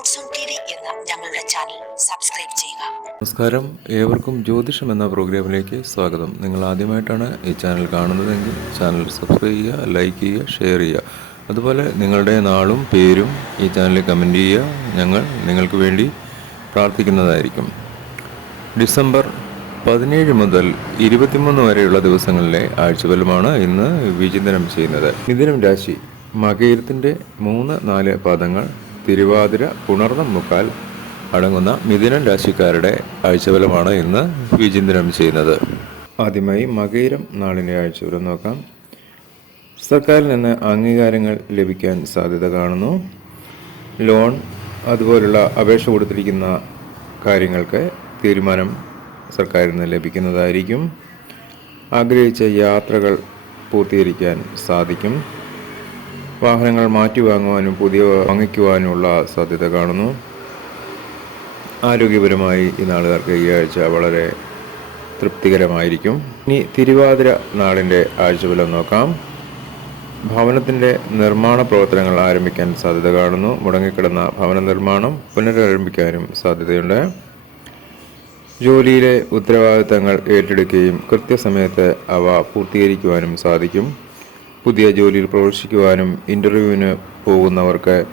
ഞങ്ങളുടെ channel subscribe ചെയ്യുക. നമസ്കാരം. ഏവർക്കും ജ്യോതിഷം എന്ന പ്രോഗ്രാമിലേക്ക് സ്വാഗതം. നിങ്ങൾ ആദ്യമായിട്ടാണ് ഈ ചാനൽ കാണുന്നതെങ്കിൽ ചാനൽ സബ്സ്ക്രൈബ് ചെയ്യുക ലൈക്ക് ചെയ്യുക ഷെയർ ചെയ്യുക. അതുപോലെ നിങ്ങളുടെ നാളും പേരും ഈ ചാനലിൽ കമന്റ് ചെയ്യുക. ഞങ്ങൾ നിങ്ങൾക്ക് വേണ്ടി പ്രാർത്ഥിക്കുന്നതായിരിക്കും. ഡിസംബർ പതിനേഴ് മുതൽ ഇരുപത്തിമൂന്ന് വരെയുള്ള ദിവസങ്ങളിലെ ആഴ്ചഫലമാണ് ഇന്ന് വിചിന്തനം ചെയ്യുന്നത്. മിഥുനം രാശി മകയിരത്തിന്റെ മൂന്ന് നാല് പാദങ്ങൾ തിരുവാതിര പുണർന്ന മുക്കാൽ അടങ്ങുന്ന മിഥുനം രാശിക്കാരുടെ ആഴ്ചഫലമാണ് ഇന്ന് വിചിന്തനം ചെയ്യുന്നത്. ആദ്യമായി മകയിരം നാളിന്റെ ആഴ്ചഫലം നോക്കാം. സർക്കാരിൽ നിന്ന് അംഗീകാരങ്ങൾ ലഭിക്കാൻ സാധ്യത കാണുന്നു. ലോൺ അതുപോലുള്ള അപേക്ഷ കൊടുത്തിരിക്കുന്ന കാര്യങ്ങൾക്ക് തീരുമാനം സർക്കാരിൽ നിന്ന് ലഭിക്കുന്നതായിരിക്കും. ആഗ്രഹിച്ച യാത്രകൾ പൂർത്തീകരിക്കാൻ സാധിക്കും. വാഹനങ്ങൾ മാറ്റി വാങ്ങുവാനും പുതിയ വാങ്ങിക്കുവാനുമുള്ള സാധ്യത കാണുന്നു. ആരോഗ്യപരമായി ഈ നാളുകാർക്ക് ഈ ആഴ്ച വളരെ തൃപ്തികരമായിരിക്കും. ഇനി തിരുവാതിര നാളിന്റെ ആഴ്ചഫലം നോക്കാം. ഭവനത്തിന്റെ നിർമ്മാണ പ്രവർത്തനങ്ങൾ ആരംഭിക്കാൻ സാധ്യത കാണുന്നു. മുടങ്ങിക്കിടന്ന ഭവന നിർമ്മാണം പുനരാരംഭിക്കാനും സാധ്യതയുണ്ട്. ജോലിയിലെ ഉത്തരവാദിത്തങ്ങൾ ഏറ്റെടുക്കുകയും കൃത്യസമയത്ത് അവ പൂർത്തീകരിക്കുവാനും സാധിക്കും. പുതിയ ജോലിയിൽ പ്രവേശിക്കുവാനും ഇന്റർവ്യൂവിന് പോകുന്നവർക്ക്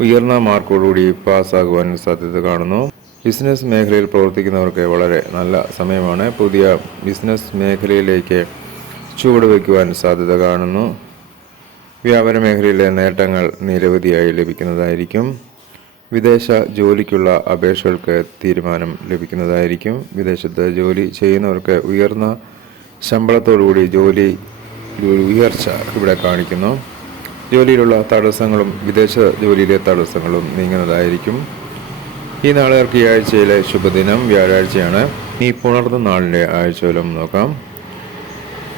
ഉയർന്ന മാർക്കോടുകൂടി പാസ്സാകുവാനും സാധ്യത കാണുന്നു. ബിസിനസ് മേഖലയിൽ പ്രവർത്തിക്കുന്നവർക്ക് വളരെ നല്ല സമയമാണ്. പുതിയ ബിസിനസ് മേഖലയിലേക്ക് ചുവടുവയ്ക്കുവാൻ സാധ്യത കാണുന്നു. വ്യാപാര മേഖലയിലെ നേട്ടങ്ങൾ നിരവധിയായി ലഭിക്കുന്നതായിരിക്കും. വിദേശ ജോലിക്കുള്ള അപേക്ഷകൾക്ക് തീരുമാനം ലഭിക്കുന്നതായിരിക്കും. വിദേശത്ത് ജോലി ചെയ്യുന്നവർക്ക് ഉയർന്ന ശമ്പളത്തോടുകൂടി ജോലി ഒരു ഉയർച്ച ഇവിടെ കാണിക്കുന്നു. ജോലിയിലുള്ള തടസ്സങ്ങളും വിദേശ ജോലിയിലെ തടസ്സങ്ങളും നീങ്ങുന്നതായിരിക്കും. ഈ നാളുകാർക്ക് ഈ ആഴ്ചയിലെ ശുഭദിനം വ്യാഴാഴ്ചയാണ്. ഈ പുണർന്ന നാളിന്റെ ആഴ്ചയിലും നോക്കാം.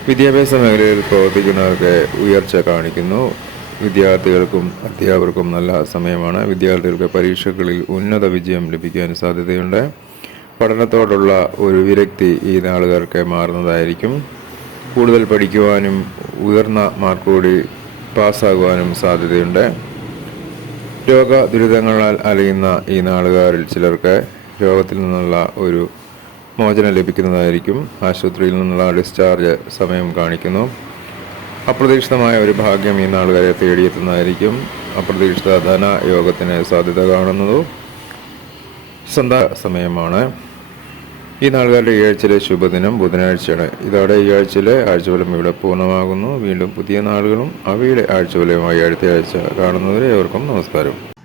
വിദ്യാഭ്യാസ മേഖലയിൽ പ്രവർത്തിക്കുന്നവർക്ക് ഉയർച്ച കാണിക്കുന്നു. വിദ്യാർത്ഥികൾക്കും അധ്യാപകർക്കും നല്ല സമയമാണ്. വിദ്യാർത്ഥികൾക്ക് പരീക്ഷകളിൽ ഉന്നത വിജയം ലഭിക്കാൻ സാധ്യതയുണ്ട്. പഠനത്തോടുള്ള ഒരു വിരക്തി ഈ നാളുകാർക്ക് മാറുന്നതായിരിക്കും. കൂടുതൽ പഠിക്കുവാനും ഉയർന്ന മാർക്കോടി പാസ്സാകുവാനും സാധ്യതയുണ്ട്. രോഗ ദുരിതങ്ങളാൽ അലയുന്ന ഈ നാളുകാരിൽ ചിലർക്ക് രോഗത്തിൽ നിന്നുള്ള ഒരു മോചനം ലഭിക്കുന്നതായിരിക്കും. ആശുപത്രിയിൽ നിന്നുള്ള ഡിസ്ചാർജ് സമയം കാണിക്കുന്നു. അപ്രതീക്ഷിതമായ ഒരു ഭാഗ്യം ഈ നാളുകാരെ തേടിയെത്തുന്നതായിരിക്കും. അപ്രതീക്ഷിത ധന യോഗത്തിന് സാധ്യത കാണുന്നതും സന്ത സമയമാണ്. ഈ നാളുകാരുടെ ഈ ആഴ്ചയിലെ ശുഭദിനം ബുധനാഴ്ചയാണ്. ഇതോടെ ഈ ആഴ്ചയിലെ ആഴ്ചവലം ഇവിടെ പൂർണമാകുന്നു. വീണ്ടും പുതിയ നാളുകളും അവയുടെ ആഴ്ചവലയുമായി അടുത്ത ആഴ്ച കാണുന്നവരെ ഏവർക്കും നമസ്കാരം.